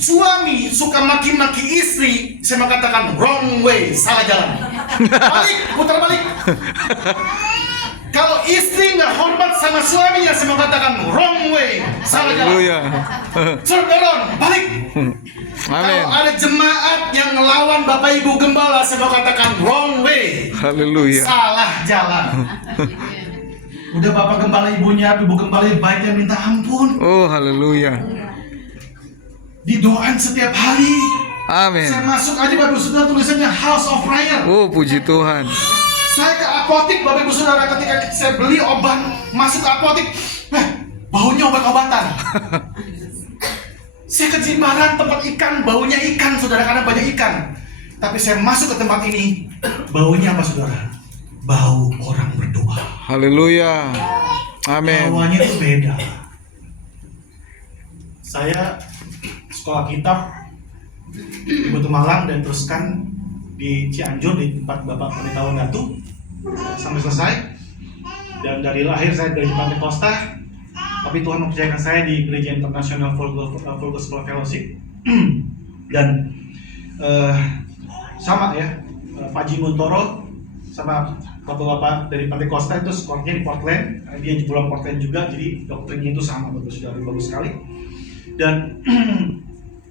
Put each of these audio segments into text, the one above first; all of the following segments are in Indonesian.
suami suka maki-maki istri, saya mau katakan wrong way, salah jalan. Balik, putar balik. Kalau istri nggak hormat sama suaminya, saya mau katakan wrong way, salah jalan. Haleluya. Saudara, balik. Amin. Kalau ada jemaat yang ngelawan Bapak Ibu Gembala, saya mau katakan wrong way, Haleluya. salah jalan. Udah Bapak Gembala ibunya, Ibu Gembala baiknya minta ampun. Oh, haleluya. Didoain setiap hari. Amin. Saya masuk aja Bapak Ibu Saudara tulisannya House of Prayer. Oh, puji Tuhan. Saya ke apotik Bapak Ibu Saudara, ketika saya beli obat, masuk ke apotik, baunya obat-obatan. Saya ke Jimbaran, tempat ikan, baunya ikan Saudara, karena banyak ikan. Tapi saya masuk ke tempat ini, baunya apa Saudara? Bau orang berdoa. Haleluya. Amin. Bawahnya itu beda. Saya sekolah kitab di Batu Malang dan teruskan di Cianjur di tempat Bapak Pendeta Wandatu sampai selesai. Dan dari lahir saya dari Pantekosta, tapi Tuhan mempercayakan saya di Gereja Internasional Full Gospel Fellowship. Dan sama ya, Pak Jimuntoro sama bapak-bapak dari Pantekosta itu sekolahnya di Portland, dia di Pulau Portland juga, jadi doktrinnya itu sama, bagus sekali. Dan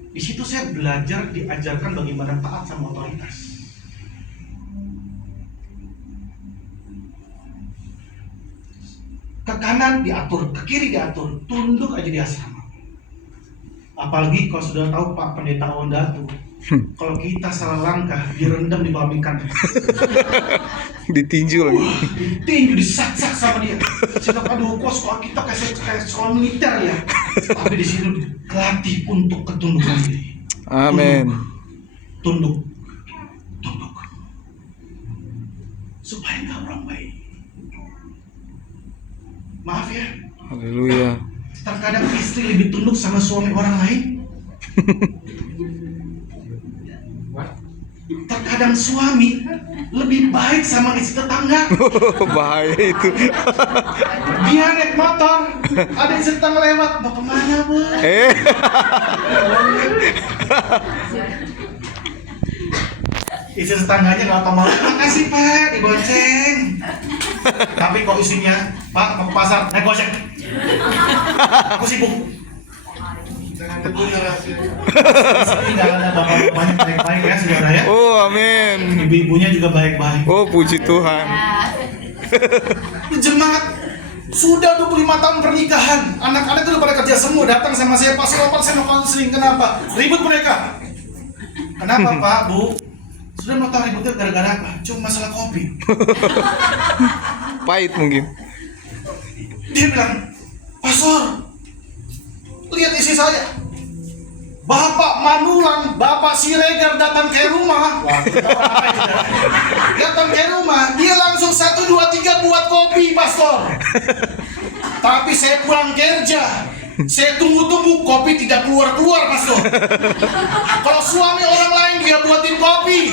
di situ saya belajar, diajarkan bagaimana taat sama otoritas. Ke kanan diatur, ke kiri diatur, tunduk aja di asrama. Apalagi kalau sudah tahu Pak Pendeta Wandatu, kalau kita salah langkah, direndam di kolam ikan. Ditinju lagi. Ditinju, disak-sak sama dia. Saya aduh, kok sekolah kita kayak sekolah militer ya. Tapi di sini dilatih untuk ketundukan diri. Amin. Tunduk. Supaya nggak wrong way. Maaf ya, Haleluya. terkadang istri lebih tunduk sama suami orang lain. Terkadang suami lebih baik sama istri tetangga. Bahaya itu. Dia naik motor, ada istri tetangga lewat, mau kemana bu? Istri tetangganya nggak tahu, makasih pak, dibonceng. Tapi kok isinya, Pak mau ke pasar, naik gojek. Aku sibuk. Ini nggak ada bapak-bapaknya baik-baik ya saudara ya. Oh, amin. Ibu-ibunya juga baik-baik. Oh, puji Tuhan. Jemaat sudah 25 tahun pernikahan, anak-anak itu udah pada kerja semua, datang sama saya, Pak Selamat saya mau konseling. Kenapa? Ribut mereka. Kenapa Pak, Bu? Sudah mau tahu ributnya gara-gara apa? Cuma masalah kopi. Pahit mungkin. Dia bilang, Pastor, lihat isi saya. Bapak Manulang, Bapak Siregar datang ke rumah. Wah, datang ke rumah, dia langsung 1, 2, 3 buat kopi, Pastor. Tapi saya pulang kerja, saya tunggu-tunggu kopi tidak keluar-keluar, Pastor. Kalau suami orang lain dia buatin kopi,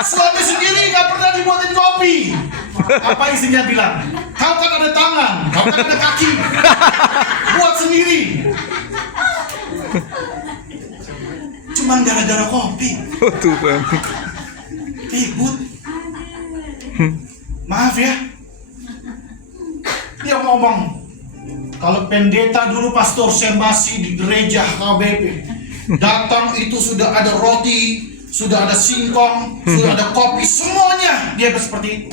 suami sendiri nggak pernah dibuatin kopi. Apa istrinya bilang? Kau kan ada tangan, kau kan ada kaki, buat sendiri. Cuman gara-gara kopi. Oh, Tuhan. Ribut. Maaf ya. Dia ngomong, kalau pendeta dulu pastor saya masih di gereja KBP, datang itu sudah ada roti, sudah ada singkong, sudah ada kopi, semuanya dia seperti itu,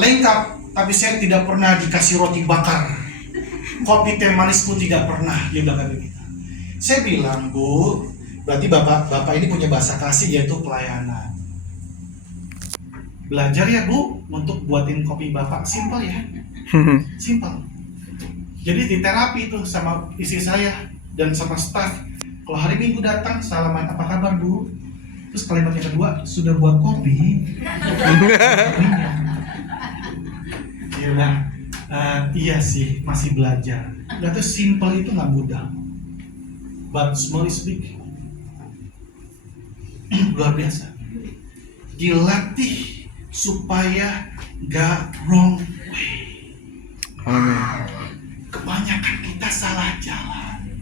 lengkap. Tapi saya tidak pernah dikasih roti bakar, kopi teh manis pun tidak pernah. Dia bilang begitu. Saya bilang, Bu, berarti bapak ini punya bahasa kasih, yaitu pelayanan. Belajar ya Bu untuk buatin kopi bapak, simpel ya, simpel. Jadi di terapi itu sama istri saya dan sama staff, kalau hari Minggu datang, salaman apa kabar Bu? Terus kalimat yang kedua, sudah buat kopi? Dia bilang, iya sih, masih belajar. Ternyata simple itu nggak mudah, but small is big. Luar biasa. Dilatih supaya gak wrong way. Amin. Kebanyakan kita salah jalan.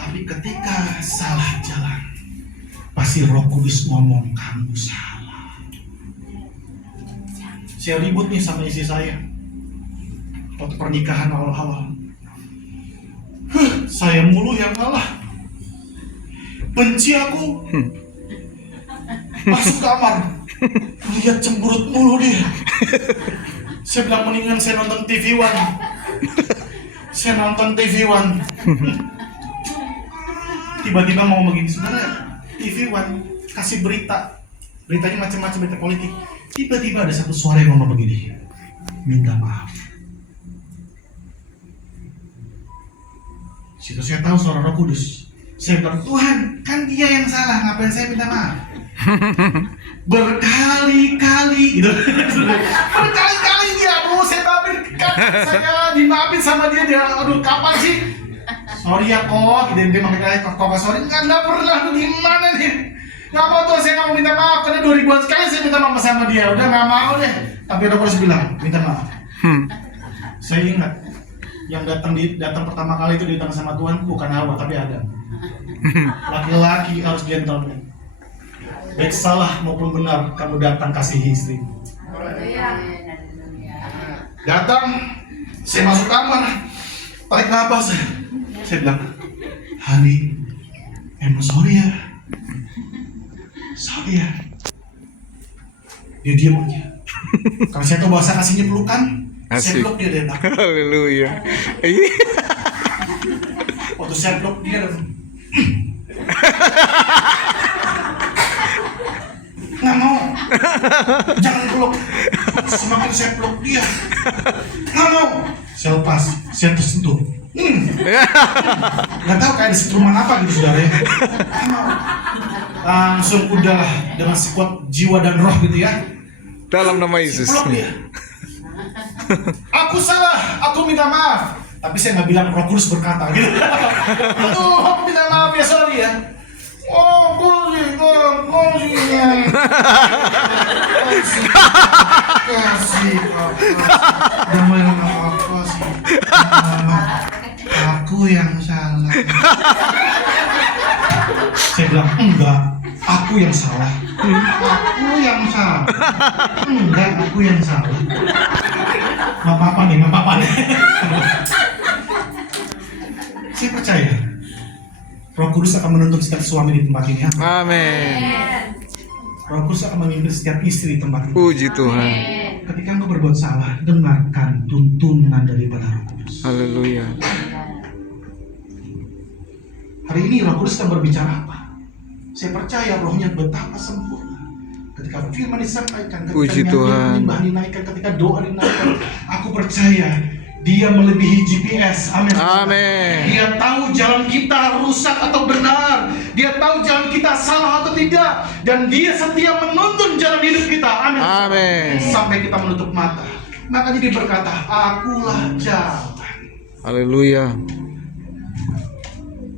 Tapi Tapi ketika salah jalan, pasti Roh Kudus ngomong kamu salah. Saya ribut nih sama istri saya waktu pernikahan awal-awal. Saya mulu yang ngalah. Benci aku. Masuk kamar, lihat cemberut mulu dia. Saya bilang mendingan saya nonton TV One. Saya nonton TV One. Tiba-tiba mau begini, sebenarnya TV One kasih beritanya macam-macam, berita politik. Tiba-tiba ada satu suara yang ngomong begini, minta maaf. Situ saya tahu suara Roh Kudus. Saya bilang, Tuhan, kan dia yang salah, ngapain saya minta maaf? Berkali-kali gitu. Berkali-kali dia, aduh saya maafin, kan saya dimaafin sama dia, aduh kapan sih? Sorry ya kok, dia manggil kok sorry, nggak pernah, lu gimana nih? Nggak mau tuh, saya nggak mau minta maaf, karena 2000-an sekali saya minta maaf sama dia, udah nggak mau deh. Tapi Roh Kudus bilang, minta maaf. Saya ingat, yang datang pertama kali itu datang sama Tuhan bukan Hawa tapi Adam. Laki-laki harus gentleman. Baik salah maupun benar, kamu datang kasihi istri. Datang, saya masuk kamar, tarik nafas. Saya bilang, honey, I'm sorry ya. Sorry ya. Dia diam aja. Kalau saya tahu bahasa kasihnya pelukan, saya peluk dia dari belakang. Haleluya. Waktu saya peluk dia, nggak mau, jangan peluk. Semakin saya peluk dia, nggak mau. Saya lepas, saya tersentuh. Nggak tahu kayak disetruman apa gitu saudara ya. Nggak mau. Langsung udahlah dengan sekuat jiwa dan roh gitu ya. Dalam nama Yesus. Peluk dia. Aku salah, aku minta maaf. Tapi saya nggak bilang Roh Kudus berkata gitu. Aduh, aku minta maaf ya, sorry ya. Oh, kasih, damai apa sih? Aku yang salah. Saya bilang enggak, aku yang salah. Aku yang salah. Enggak, aku yang salah. Nggak apa-apa nih. Saya percaya Roh Kudus akan menuntun setiap suami di tempat ini. Amin. Roh Kudus akan memimpin setiap istri di tempat ini. Puji Tuhan. Ketika engkau berbuat salah, dengarkan tuntunan daripada Roh Kudus. Haleluya. Hari ini Roh Kudus akan berbicara apa? Saya percaya rohnya betapa sempurna. Ketika firman disampaikan, Puji ketika Tuhan. nyembah dinaikkan, ketika doa dinaikkan, aku percaya dia melebihi GPS. Amin. Amin. Dia tahu jalan kita rusak atau benar. Dia tahu jalan kita salah atau tidak. Dan dia setia menuntun jalan hidup kita. Amin. Amin. Sampai kita menutup mata. Makanya dia berkata, akulah jalan. Haleluya.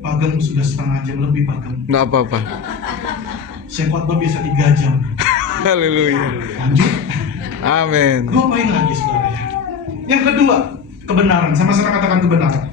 Pagem sudah setengah jam lebih Pagem. Nggak apa-apa. Saya khotbah biasa 3 jam. Haleluya. Lanjut. Amin. Gue main lagi saudara ya. Yang kedua, kebenaran. Sama-sama katakan kebenaran.